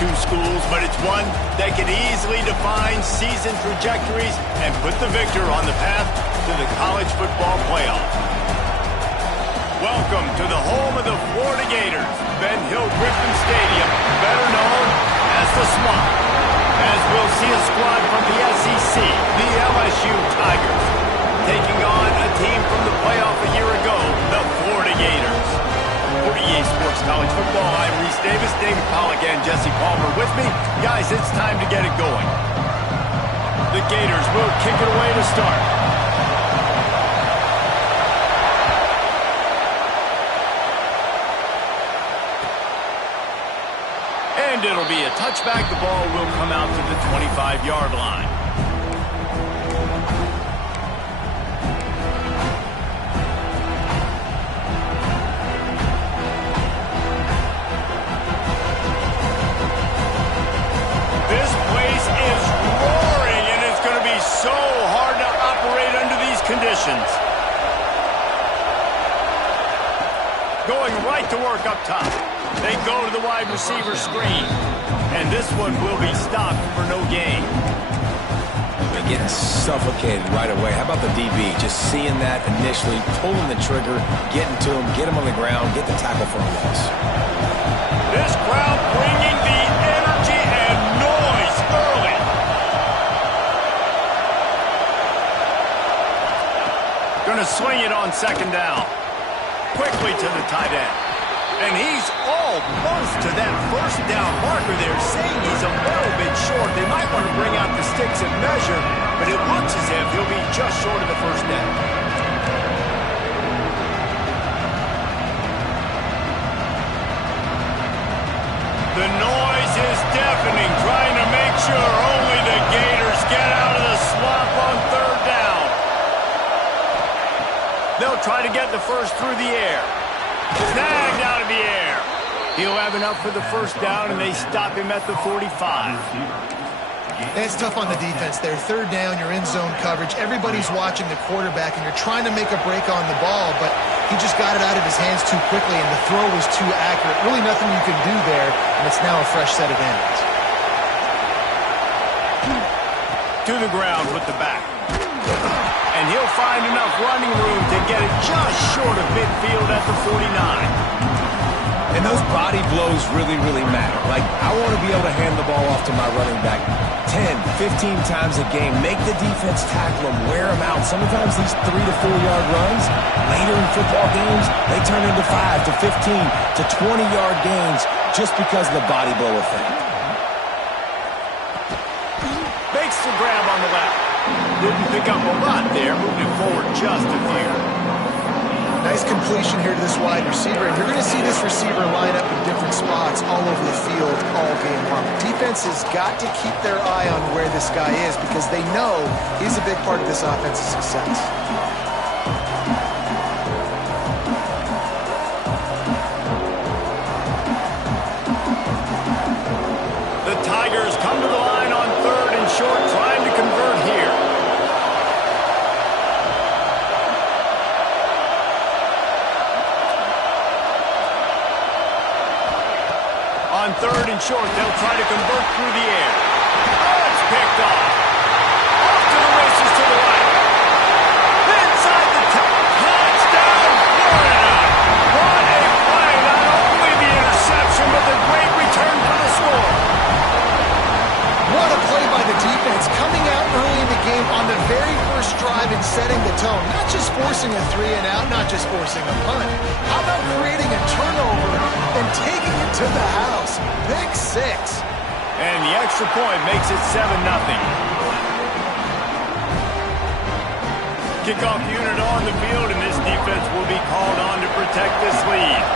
two schools, but it's one that can easily define season trajectories and put the victor on the path to the college football playoff. Welcome to the home of the Florida Gators, Ben Hill Griffin Stadium, better known as the Swamp, as we'll see a squad from the SEC, the LSU Tigers, taking on a team from the playoff a year ago, the Florida Gators. For EA Sports College Football, I'm Reese Davis, David Pollack, and Jesse Palmer with me. Guys, it's time to get it going. The Gators will kick it away to start. And it'll be a touchback. The ball will come out to the 25-yard line. This place is roaring, and it's going to be so hard to operate under these conditions. Going right to work up top. They go to the wide receiver screen. And this one will be stopped for no gain. They're getting suffocated right away. How about the DB? Just seeing that initially, pulling the trigger, getting to him, get him on the ground, get the tackle for a loss. This crowd bringing the energy and noise early. Gonna swing it on second down. Quickly to the tight end. And he's almost to that first down marker there, saying he's a little bit short. They might want to bring out the sticks and measure, but it looks as if he'll be just short of the first down. The noise is deafening, trying to make sure only the Gators get out of the swamp on third down. They'll try to get the first through the air. Snagged out of the air. He'll have enough for the first down, and they stop him at the 45. It's tough on the defense there. Third down, you're in zone coverage. Everybody's watching the quarterback, and you're trying to make a break on the ball, but he just got it out of his hands too quickly, and the throw was too accurate. Really nothing you can do there, and it's now a fresh set of downs. To the ground with the back. And he'll find enough running room to get it just short of midfield at the 49. And those body blows really, really matter. Like, I want to be able to hand the ball off to my running back 10, 15 times a game. Make the defense tackle him, wear him out. Sometimes these 3 to 4 yard runs, later in football games, they turn into 5 to 15 to 20 yard gains just because of the body blow effect. Makes the grab on the left. Didn't pick up a lot there, moving it forward just a few. Nice completion here to this wide receiver, and you're going to see this receiver line up in different spots all over the field all game long. Defense has got to keep their eye on where this guy is because they know he's a big part of this offense's success. The Tigers come to the line on third and short, trying to convert here. On third and short, they'll try to convert through the air. Oh, it's picked off. Off to the races to the right. Inside the touchdown, Florida. What a play. Not only the interception, but the great return for the score. What a play by the defense, coming out early in the game on the very first drive and setting the tone. Not just forcing a 3 and out, not just forcing a punt. How about creating a turnover and taking it to the house? Pick 6. And the extra point makes it 7-0. Kickoff unit on the field, and this defense will be called on to protect this lead.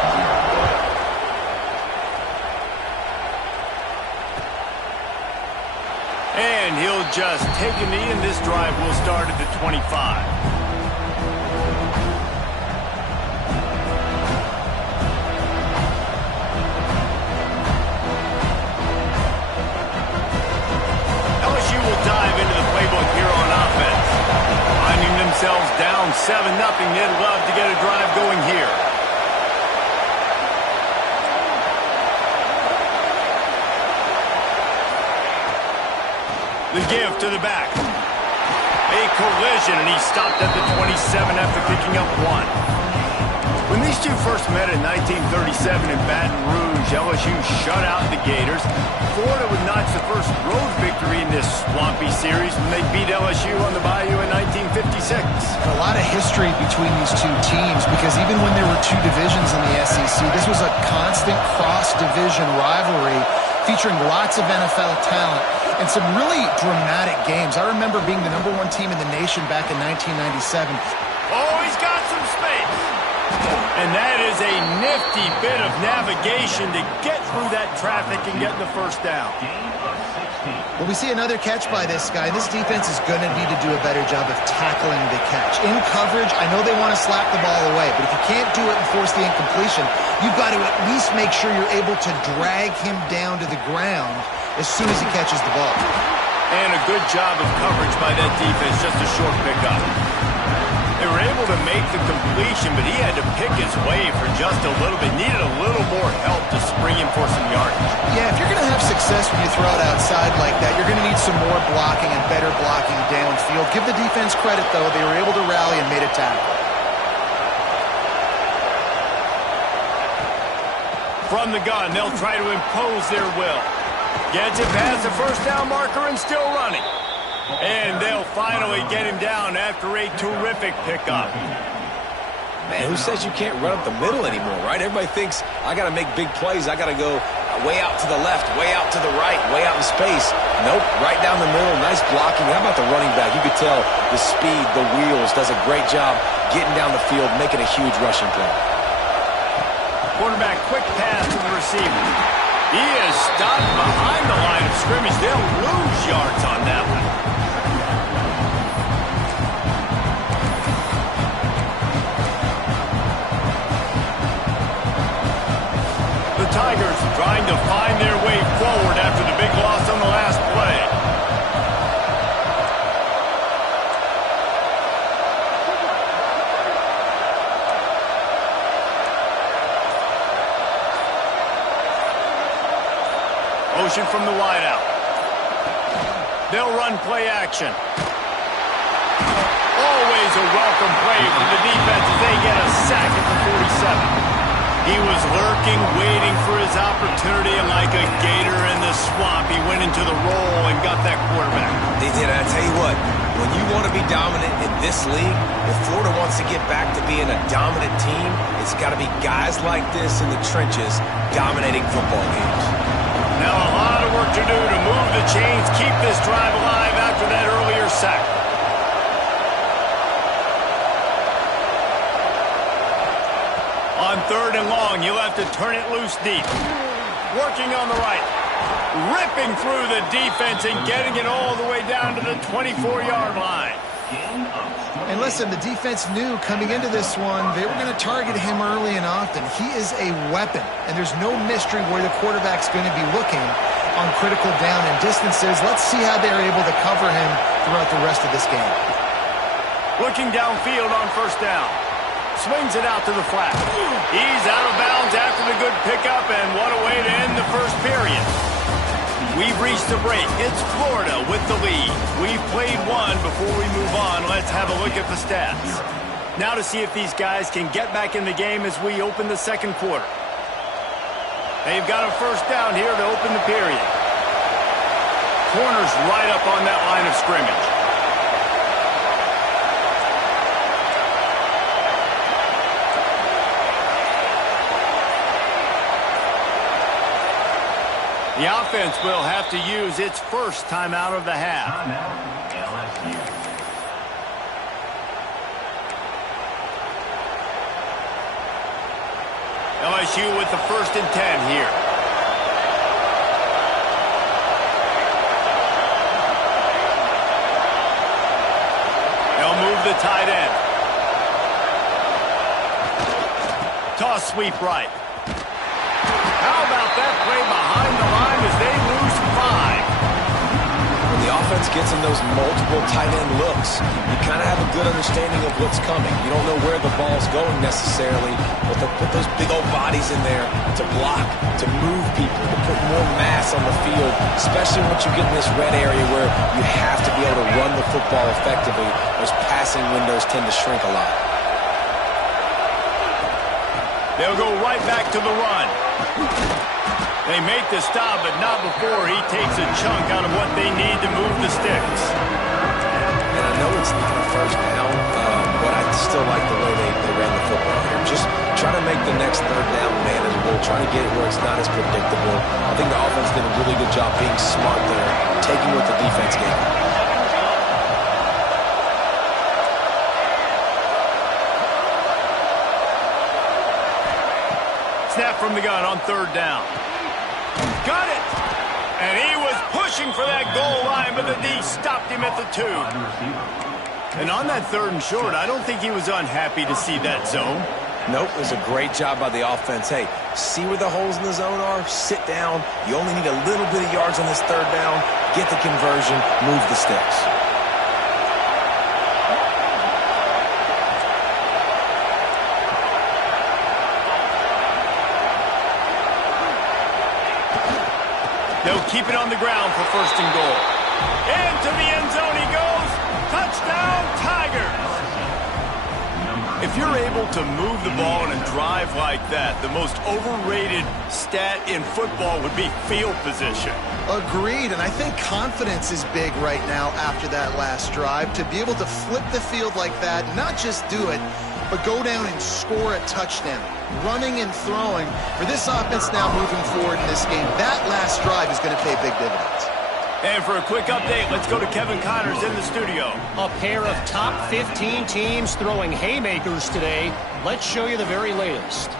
And he'll just take a knee, and this drive will start at the 25. LSU will dive into the playbook here on offense. Finding themselves down 7-0, they'd love to get a drive going here. The give to the back. A collision, and he stopped at the 27 after picking up 1. When these two first met in 1937 in Baton Rouge, LSU shut out the Gators. Florida would notch the first road victory in this swampy series when they beat LSU on the Bayou in 1956. A lot of history between these two teams because even when there were two divisions in the SEC, this was a constant cross-division rivalry featuring lots of NFL talent and some really dramatic games. I remember being the #1 team in the nation back in 1997. Oh, he's got some space. And that is a nifty bit of navigation to get through that traffic and get the first down. Well, we see another catch by this guy. This defense is going to need to do a better job of tackling the catch. In coverage, I know they want to slap the ball away, but if you can't do it and force the incompletion, you've got to at least make sure you're able to drag him down to the ground as soon as he catches the ball. And a good job of coverage by that defense, just a short pickup. They were able to make the completion, but he had to pick his way for just a little bit. Needed a little more help to spring him for some yardage. Yeah, if you're going to have success when you throw it outside like that, you're going to need some more blocking and better blocking downfield. Give the defense credit, though. They were able to rally and made a tackle. From the gun, they'll try to impose their will. Gets it past the first down marker and still running. And they'll finally get him down after a terrific pickup. Man, who says you can't run up the middle anymore, right? Everybody thinks, I got to make big plays. I got to go way out to the left, way out to the right, way out in space. Nope, right down the middle. Nice blocking. How about the running back? You could tell the speed, the wheels, does a great job getting down the field, making a huge rushing play. Quarterback, quick pass to the receiver. He is stopped behind the line of scrimmage. They'll lose yards on that one. The Tigers trying to find their way forward after the big loss on the last play. Motion from the wideout. They'll run play action. Always a welcome play from the defense as they get a sack at the 47. He was lurking, waiting for his opportunity, and like a gator in the swamp, he went into the roll and got that quarterback. They did. I tell you what, when you want to be dominant in this league, if Florida wants to get back to being a dominant team, it's got to be guys like this in the trenches dominating football games. Now a lot of work to do to move the chains, keep this drive alive after that earlier sack. On 3rd and long, you'll have to turn it loose deep. Working on the right. Ripping through the defense and getting it all the way down to the 24-yard line. And listen, the defense knew coming into this one, they were going to target him early and often. He is a weapon, and there's no mystery where the quarterback's going to be looking on critical down and distances. Let's see how they're able to cover him throughout the rest of this game. Looking downfield on 1st down. Swings it out to the flat. He's out of bounds after the good pickup, and what a way to end the first period. We've reached the break. It's Florida with the lead. We've played one. Before we move on, let's have a look at the stats. Now to see if these guys can get back in the game as we open the 2nd quarter. They've got a 1st down here to open the period. Corners right up on that line of scrimmage. The offense will have to use its first timeout of the half. LSU with the 1st and 10 here. They'll move the tight end. Toss sweep right. How about that play behind the line as they lose 5? When the offense offense gets in those multiple tight end looks, you kind of have a good understanding of what's coming. You don't know where the ball's going necessarily, but they'll put those big old bodies in there to block, to move people, to put more mass on the field, especially once you get in this red area where you have to be able to run the football effectively. Those passing windows tend to shrink a lot. They'll go right back to the run. They make the stop, but not before he takes a chunk out of what they need to move the sticks. And I know it's not a first down, but I still like the way they ran the football here. Just try to make the next third down manageable, try to get it where it's not as predictable. I think the offense did a really good job being smart there, taking what the defense gave them. Snap from the gun on third down. Got it! And he was pushing for that goal line, but the D stopped him at the 2. And on that third and short, I don't think he was unhappy to see that zone. Nope, it was a great job by the offense. Hey, see where the holes in the zone are? Sit down. You only need a little bit of yards on this third down. Get the conversion, move the sticks. They'll keep it on the ground for first and goal. Into the end zone he goes. Touchdown, Tigers. If you're able to move the ball in a drive like that, the most overrated stat in football would be field position. Agreed, and I think confidence is big right now after that last drive. To be able to flip the field like that, not just do it, but go down and score a touchdown. Running and throwing for this offense now moving forward in this game. That last drive is going to pay big dividends. And for a quick update, let's go to Kevin Connors in the studio. A pair of top 15 teams throwing haymakers today. Let's show you the very latest.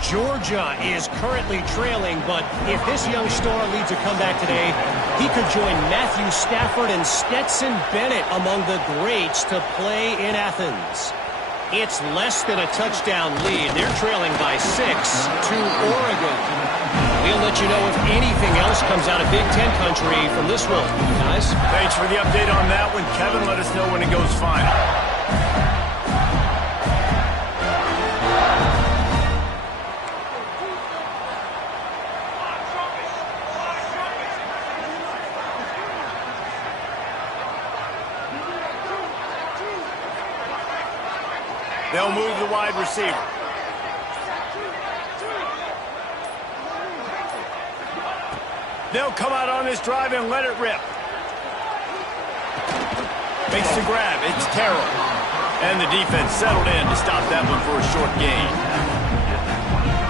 Georgia is currently trailing, but if this young star leads a comeback today, he could join Matthew Stafford and Stetson Bennett among the greats to play in Athens. It's less than a touchdown lead. They're trailing by 6 to Oregon. We'll let you know if anything else comes out of Big Ten country from this one, guys. Thanks for the update on that one, Kevin. Let us know when it goes final. They'll move the wide receiver. They'll come out on this drive and let it rip. Makes the grab. It's Terrell. And the defense settled in to stop that one for a short gain.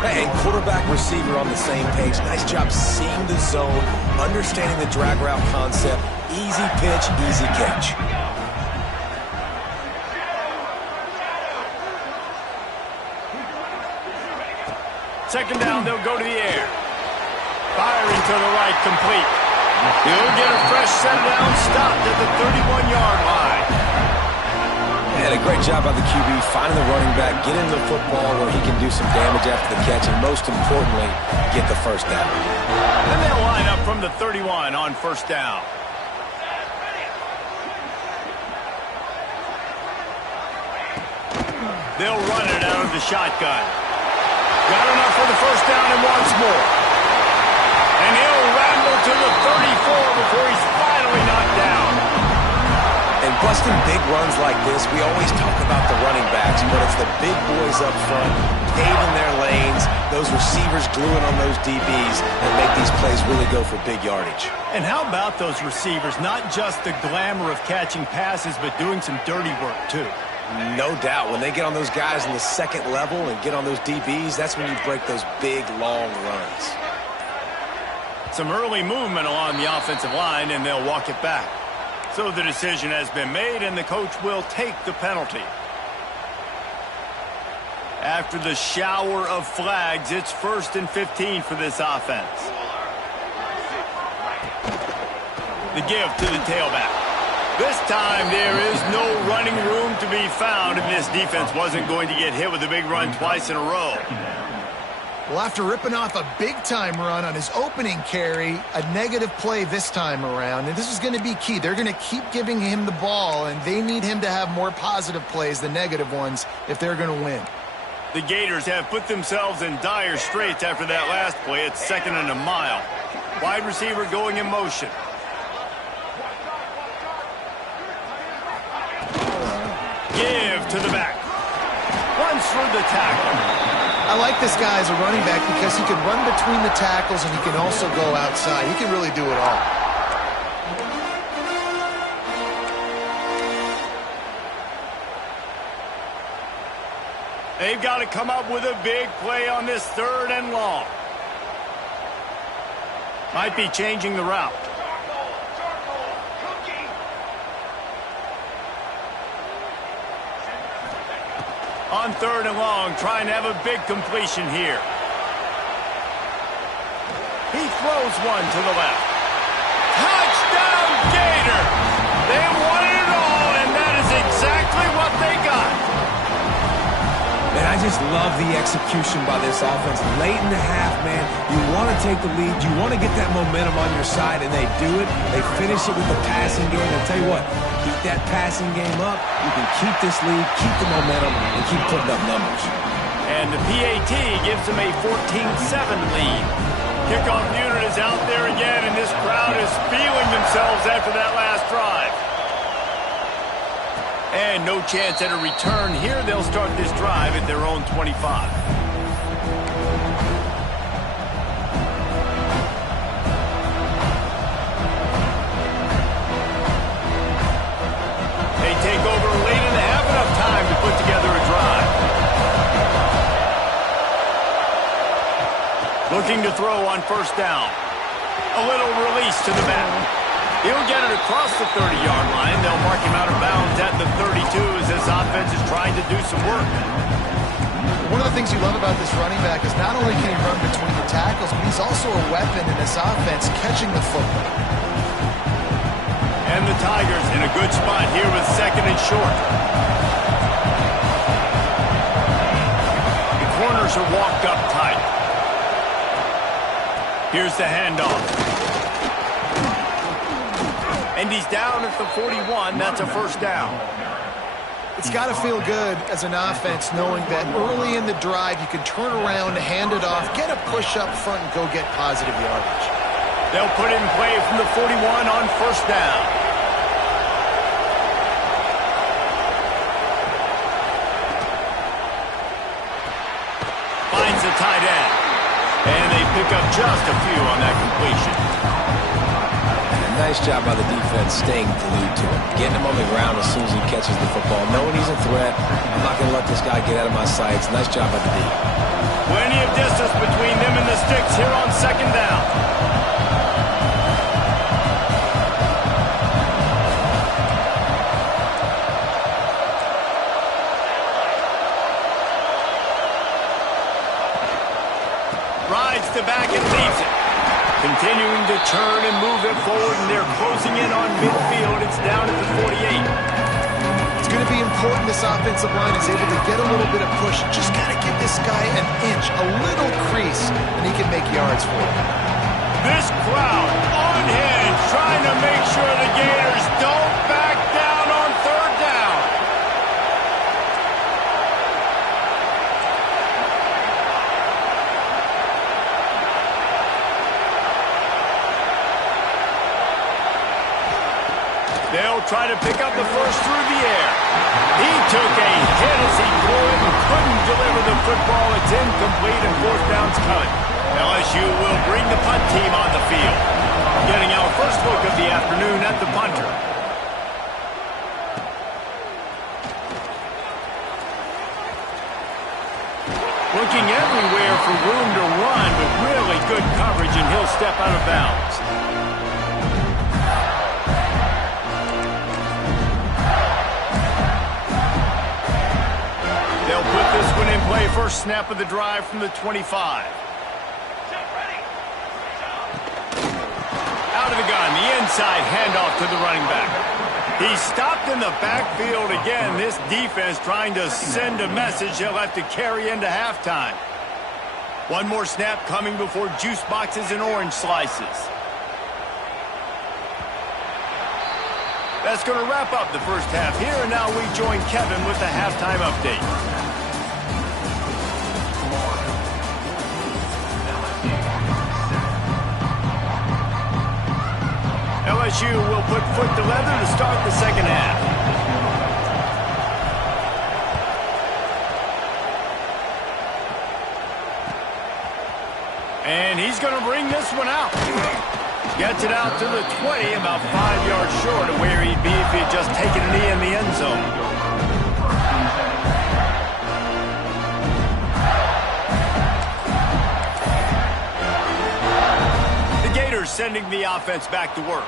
Hey, quarterback, receiver on the same page. Nice job seeing the zone, understanding the drag route concept. Easy pitch, easy catch. Second down, they'll go to the air. Firing to the right, complete. He'll get a fresh set down, stopped at the 31-yard line. And a great job by the QB, finding the running back, getting the football where he can do some damage after the catch, and most importantly, get the first down. And they'll line up from the 31 on first down. They'll run it out of the shotgun. Got enough for the first down and once more. And he'll ramble to the 34 before he's finally knocked down. And busting big runs like this, we always talk about the running backs, but it's the big boys up front, paving their lanes, those receivers gluing on those DBs that make these plays really go for big yardage. And how about those receivers? Not just the glamour of catching passes, but doing some dirty work, too. No doubt. When they get on those guys in the second level and get on those DBs, that's when you break those big, long runs. Some early movement along the offensive line, and they'll walk it back. So the decision has been made, and the coach will take the penalty. After the shower of flags, it's 1st and 15 for this offense. The give to the tailback. This time there is no running room to be found, and this defense wasn't going to get hit with a big run twice in a row. Well, after ripping off a big-time run on his opening carry, a negative play this time around, and this is going to be key. They're going to keep giving him the ball, and they need him to have more positive plays than negative ones if they're going to win. The Gators have put themselves in dire straits after that last play. It's 2nd and a mile. Wide receiver going in motion. Give to the back. Runs through the tackle. I like this guy as a running back because he can run between the tackles and he can also go outside. He can really do it all. They've got to come up with a big play on this 3rd and long. Might be changing the route. On 3rd and long, trying to have a big completion here. He throws one to the left. Touchdown, Gator! They wanted it all, and that is exactly what they got. Man, I just love the execution by this offense. Late in the half, man, you want to take the lead. You want to get that momentum on your side, and they do it. They finish it with the passing game. I'll tell you what, keep that passing game up. You can keep this lead, keep the momentum, and keep putting up numbers. And the PAT gives them a 14-7 lead. Kickoff unit is out there again, and this crowd is feeling themselves after that last drive. And no chance at a return here. They'll start this drive at their own 25. They take over late in the half, enough time to put together a drive. Looking to throw on 1st down. A little release to the back. He'll get it across the 30-yard line. They'll mark him out of bounds at the 32 as this offense is trying to do some work. One of the things you love about this running back is not only can he run between the tackles, but he's also a weapon in this offense catching the football. And the Tigers in a good spot here with 2nd and short. The corners are walked up tight. Here's the handoff. And he's down at the 41. That's a 1st down. It's got to feel good as an offense knowing that early in the drive you can turn around, hand it off, get a push up front, and go get positive yardage. They'll put it in play from the 41 on 1st down. Finds the tight end. And they pick up just a few on that completion. Nice job by the defense staying glued to him. Getting him on the ground as soon as he catches the football. Knowing he's a threat. I'm not going to let this guy get out of my sights. Nice job by the D. Plenty of distance between them and the sticks here on 2nd down. Rides the back and leaves it. Continuing to turn and move it forward, and they're closing in on midfield. It's down at the 48. It's going to be important this offensive line is able to get a little bit of push. Just got to give this guy an inch, a little crease, and he can make yards for it. This crowd on hand trying to make sure the Gators don't back down on 3rd down. They'll try to pick up the 1st through the air. He took a hit as he threw it and couldn't deliver the football. It's incomplete and 4th down's cut. LSU will bring the punt team on the field. Getting our first look of the afternoon at the punter. Looking everywhere for room to run, but really good coverage, and he'll step out of bounds. They'll put this one in play. 1st snap of the drive from the 25. Out of the gun, the inside handoff to the running back. He's stopped in the backfield again. This defense trying to send a message they'll have to carry into halftime. One more snap coming before juice boxes and orange slices. That's going to wrap up the first half here, and now we join Kevin with the halftime update. LSU will put foot to leather to start the second half. And he's going to bring this one out. Gets it out to the 20, about 5 yards short of where he'd be if he had just taken a knee in the end zone. The Gators sending the offense back to work.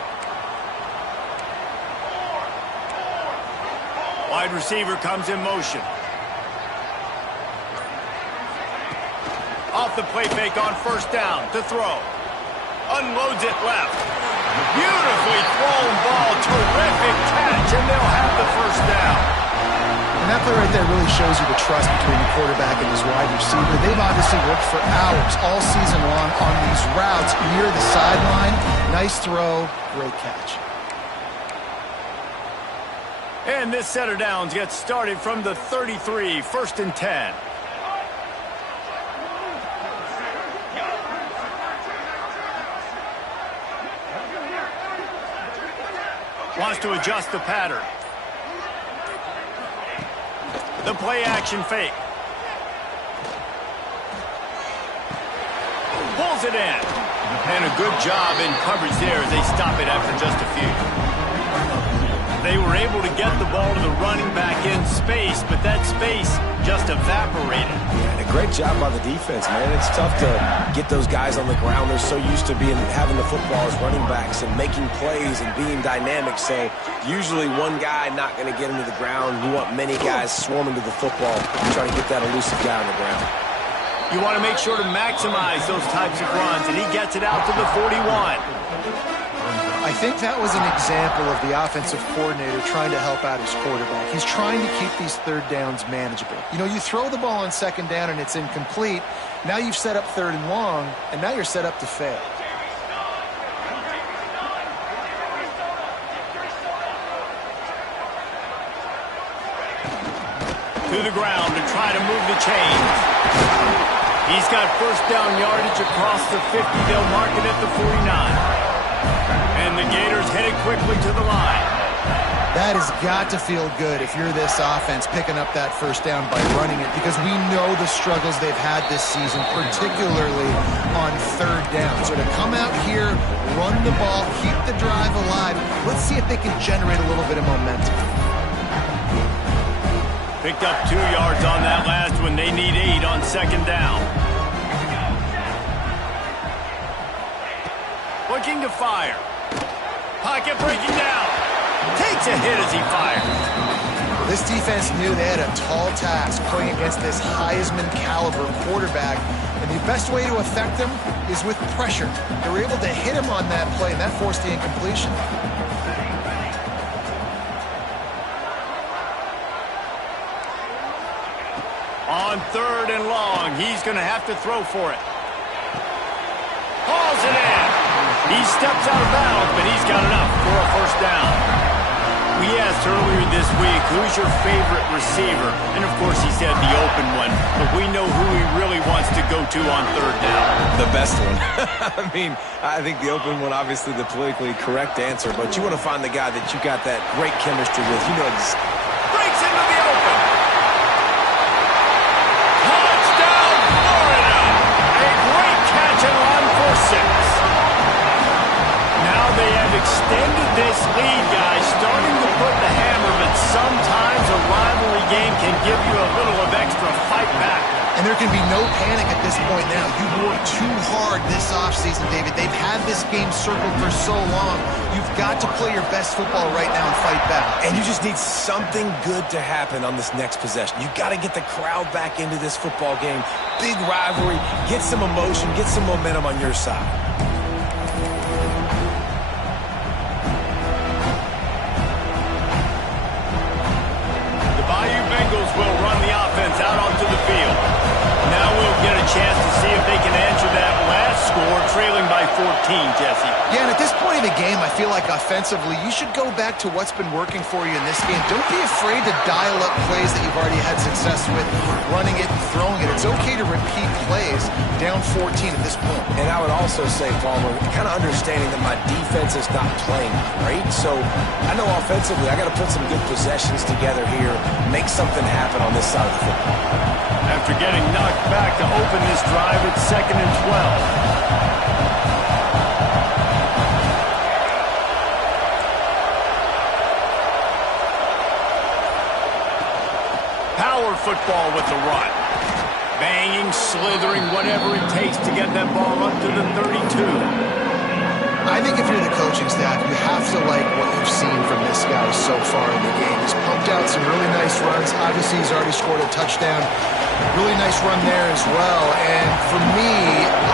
Wide receiver comes in motion. Off the play fake on first down to throw. Unloads it left. Beautifully thrown ball. Terrific catch, and they'll have the first down. And that play right there really shows you the trust between the quarterback and his wide receiver. They've obviously worked for hours all season long on these routes near the sideline. Nice throw, great catch. And this set of downs gets started from the 33, 1st and 10. Wants to adjust the pattern. The play action fake. Pulls it in. And a good job in coverage there as they stop it after just a few. They were able to get the ball to the running back in space, but that space just evaporated. Yeah, and a great job by the defense, man. It's tough to get those guys on the ground. They're so used to having the football as running backs and making plays and being dynamic. So usually one guy not going to get him to the ground. You want many guys swarming to the football and trying to get that elusive guy on the ground. You want to make sure to maximize those types of runs, and he gets it out to the 41. I think that was an example of the offensive coordinator trying to help out his quarterback. He's trying to keep these third downs manageable. You know, you throw the ball on second down and it's incomplete. Now you've set up third and long, and now you're set up to fail. To the ground to try to move the chains. He's got first down yardage across the 50. They'll mark it at the 49. And the Gators headed quickly to the line. That has got to feel good if you're this offense picking up that first down by running it, because we know the struggles they've had this season, particularly on third down. So to come out here, run the ball, keep the drive alive, let's see if they can generate a little bit of momentum. Picked up 2 yards on that last one. They need 8 on second down. Looking to fire. Pocket breaking down. Takes a hit as he fires. This defense knew they had a tall task playing against this Heisman caliber quarterback, and the best way to affect him is with pressure. They were able to hit him on that play, and that forced the incompletion. On third and long, he's going to have to throw for it. Hauls it in. He steps out of bounds, but he's got enough for a first down. We asked earlier this week, who's your favorite receiver? And, of course, he said the open one, but we know who he really wants to go to on third down. The best one. I mean, I think the open one, obviously the politically correct answer, but you want to find the guy that you got that great chemistry with. You know, breaks into the open. Touchdown, Florida. A great catch and run for 6. Now they have extended this lead, guys, starting to put the hammer, but sometimes a rivalry game can give you a little of extra fight back. And there can be no panic at this point now. You've worked too hard this offseason, David. They've had this game circled for so long. You've got to play your best football right now and fight back. And you just need something good to happen on this next possession. You've got to get the crowd back into this football game. Big rivalry. Get some emotion. Get some momentum on your side. Will run the offense out onto the field. Now we'll get a chance to see if they Jesse. Yeah, and at this point in the game, I feel like offensively, you should go back to what's been working for you in this game. Don't be afraid to dial up plays that you've already had success with, running it and throwing it. It's okay to repeat plays down 14 at this point. And I would also say, Palmer, kind of understanding that my defense is not playing great. So I know offensively, I got to put some good possessions together here, make something happen on this side of the football. After getting knocked back to open this drive, it's 2nd and 12. Power football with the run. Banging, slithering, whatever it takes to get that ball up to the 32. I think if you're the coaching staff, you have to like what you've seen from this guy so far in the game. He's pumped out some really nice runs. Obviously, he's already scored a touchdown. Really nice run there as well. And for me,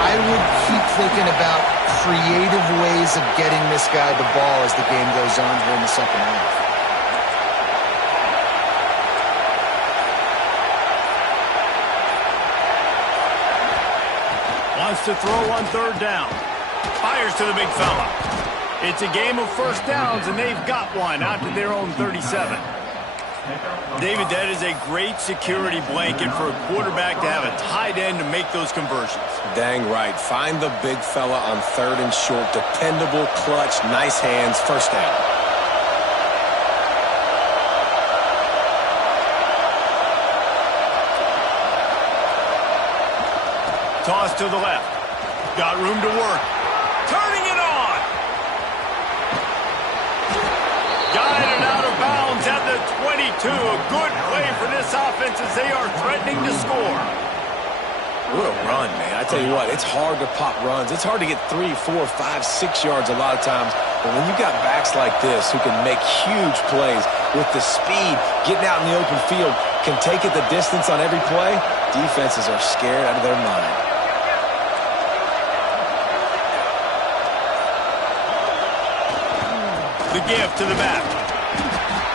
I would keep thinking about creative ways of getting this guy the ball as the game goes on here in the second half. Wants to throw on 3rd down. Fires to the big fella. It's a game of first downs, and they've got one out to their own 37. David, that is a great security blanket for a quarterback to have a tight end to make those conversions. Dang right. Find the big fella on 3rd and short. Dependable, clutch, nice hands, first down. Toss to the left. Got room to work. Turning it on. Guided out of bounds at the 22. A good play for this offense as they are threatening to score. What a run, man. I tell you what, it's hard to pop runs. It's hard to get 3, 4, 5, 6 yards a lot of times. But when you got backs like this who can make huge plays with the speed, getting out in the open field, can take it the distance on every play, defenses are scared out of their mind. The give to the back.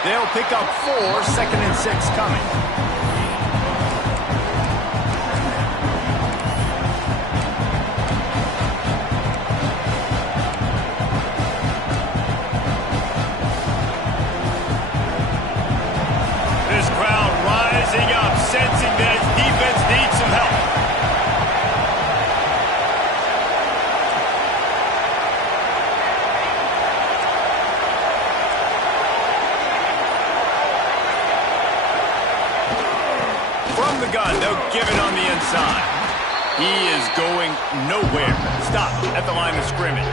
They'll pick up 4, 2nd and 6 coming. This crowd rising up, sensing that its defense needs some help. From the gun, they'll give it on the inside. He is going nowhere. Stop at the line of scrimmage.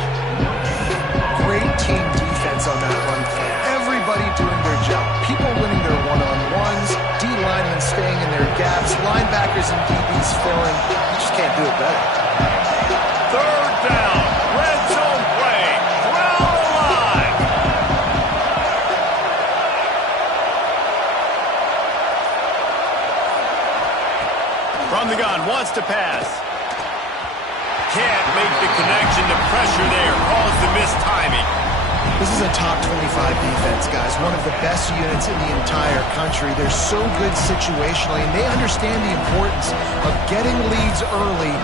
Great team defense on that run play. Everybody doing their job. People winning their one-on-ones, D-linemen staying in their gaps, linebackers and DBs filling. You just can't do it better. 3rd down. Red zone play. Crowd alive. From the gun, wants to pass. Can't make the connection. The pressure there caused the missed timing. This is a top 25 defense, guys. One of the best units in the entire country. They're so good situationally, and they understand the importance of getting leads early,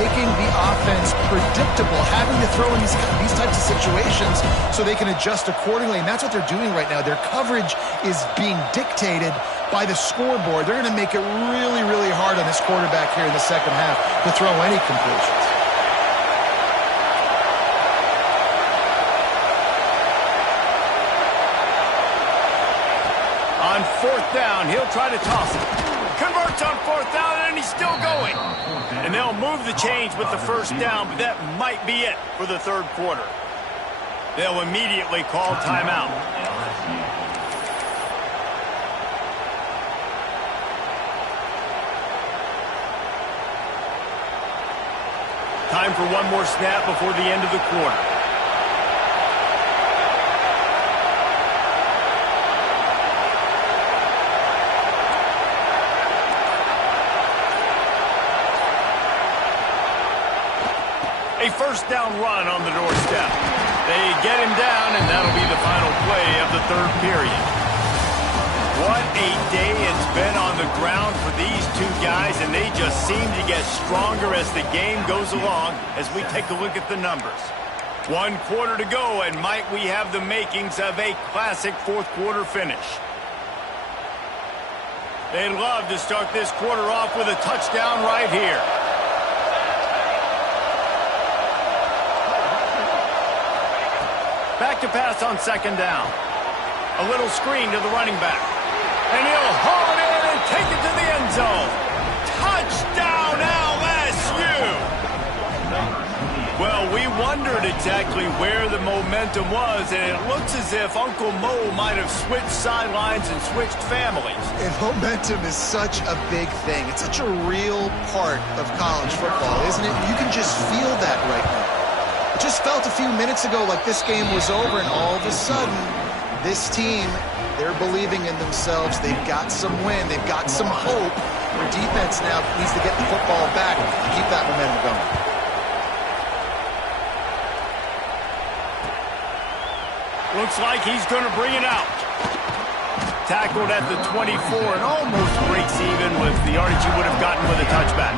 making the offense predictable, having to throw in these types of situations so they can adjust accordingly, and that's what they're doing right now. Their coverage is being dictated by the scoreboard. They're going to make it really, really hard on this quarterback here in the second half to throw any completions. On 4th down, he'll try to toss it. Converts on 4th down, and he's still going. And they'll move the chains with the first down, but that might be it for the 3rd quarter. They'll immediately call timeout. Time for one more snap before the end of the quarter. A first down run on the doorstep. They get him down, and that'll be the final play of the 3rd period. What a day it's been on the ground for these two guys, and they just seem to get stronger as the game goes along as we take a look at the numbers. 1 quarter to go, and might we have the makings of a classic fourth quarter finish. They'd love to start this quarter off with a touchdown right here. Back to pass on 2nd down. A little screen to the running back. And he'll haul it in and take it to the end zone. Touchdown LSU! Well, we wondered exactly where the momentum was, and it looks as if Uncle Mo might have switched sidelines and switched families. And momentum is such a big thing. It's such a real part of college football, isn't it? You can just feel that right now. It just felt a few minutes ago like this game was over, and all of a sudden, this team, they're believing in themselves. They've got some win. They've got some hope. Their defense now needs to get the football back to keep that momentum going. Looks like he's going to bring it out. Tackled at the 24 and almost breaks even with the yardage he would have gotten with a touchback.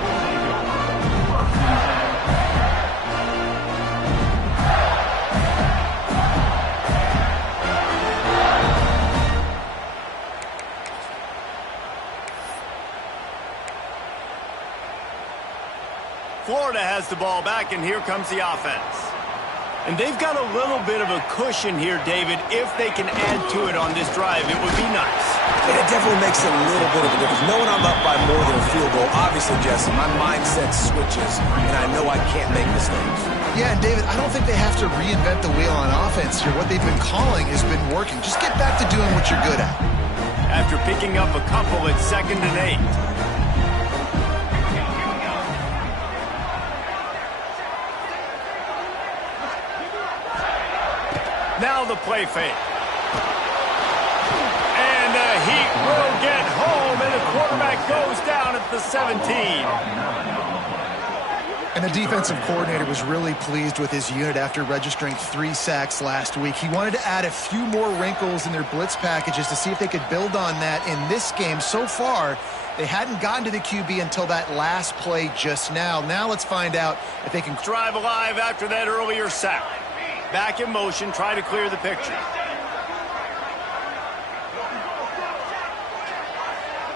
Florida has the ball back, and here comes the offense. And they've got a little bit of a cushion here, David. If they can add to it on this drive, it would be nice. Yeah, it definitely makes a little bit of a difference. Knowing I'm up by more than a field goal, obviously, Jesse, my mindset switches, and I know I can't make mistakes. Yeah, and David, I don't think they have to reinvent the wheel on offense here. What they've been calling has been working. Just get back to doing what you're good at. After picking up a couple, it's 2nd and 8. Now the play fake. And the Heat will get home, and the quarterback goes down at the 17. And the defensive coordinator was really pleased with his unit after registering 3 sacks last week. He wanted to add a few more wrinkles in their blitz packages to see if they could build on that in this game. So far, they hadn't gotten to the QB until that last play just now. Now let's find out if they can drive alive after that earlier sack. Back in motion, try to clear the picture.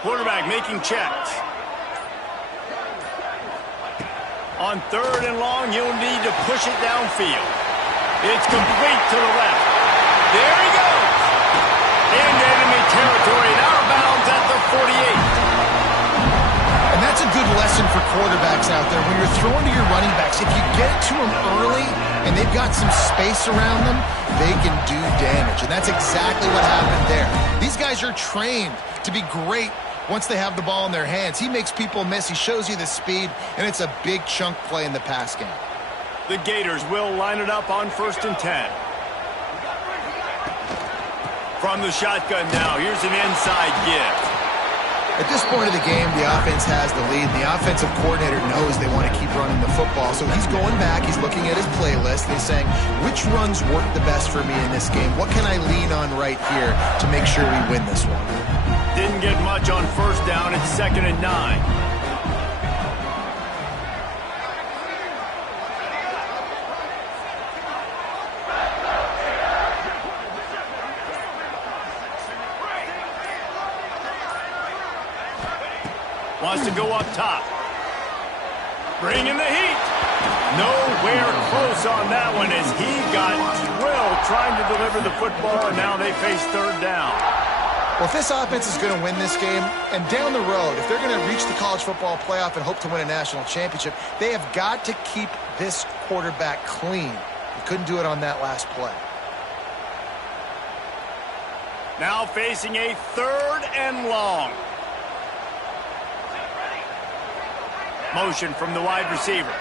Quarterback making checks. On 3rd and long, you'll need to push it downfield. It's complete to the left. There he goes. Into enemy territory and out of bounds at the 48. And that's a good lesson for quarterbacks out there. When you're throwing to your running backs, if you get it to them early and they've got some space around them, they can do damage. And that's exactly what happened there. These guys are trained to be great once they have the ball in their hands. He makes people miss. He shows you the speed, and it's a big chunk play in the pass game. The Gators will line it up on 1st and 10. From the shotgun now, here's an inside give. At this point of the game, the offense has the lead. The offensive coordinator knows they want to keep running the football. So he's going back. He's looking at his playlist. He's saying, which runs work the best for me in this game? What can I lean on right here to make sure we win this one? Didn't get much on 1st down. It's 2nd and 9. Wants to go up top. Bringing the heat. Nowhere close on that one as he got drilled trying to deliver the football, and now they face 3rd down. Well, if this offense is going to win this game, and down the road, if they're going to reach the college football playoff and hope to win a national championship, they have got to keep this quarterback clean. He couldn't do it on that last play. Now facing a 3rd and long. Motion from the wide receiver.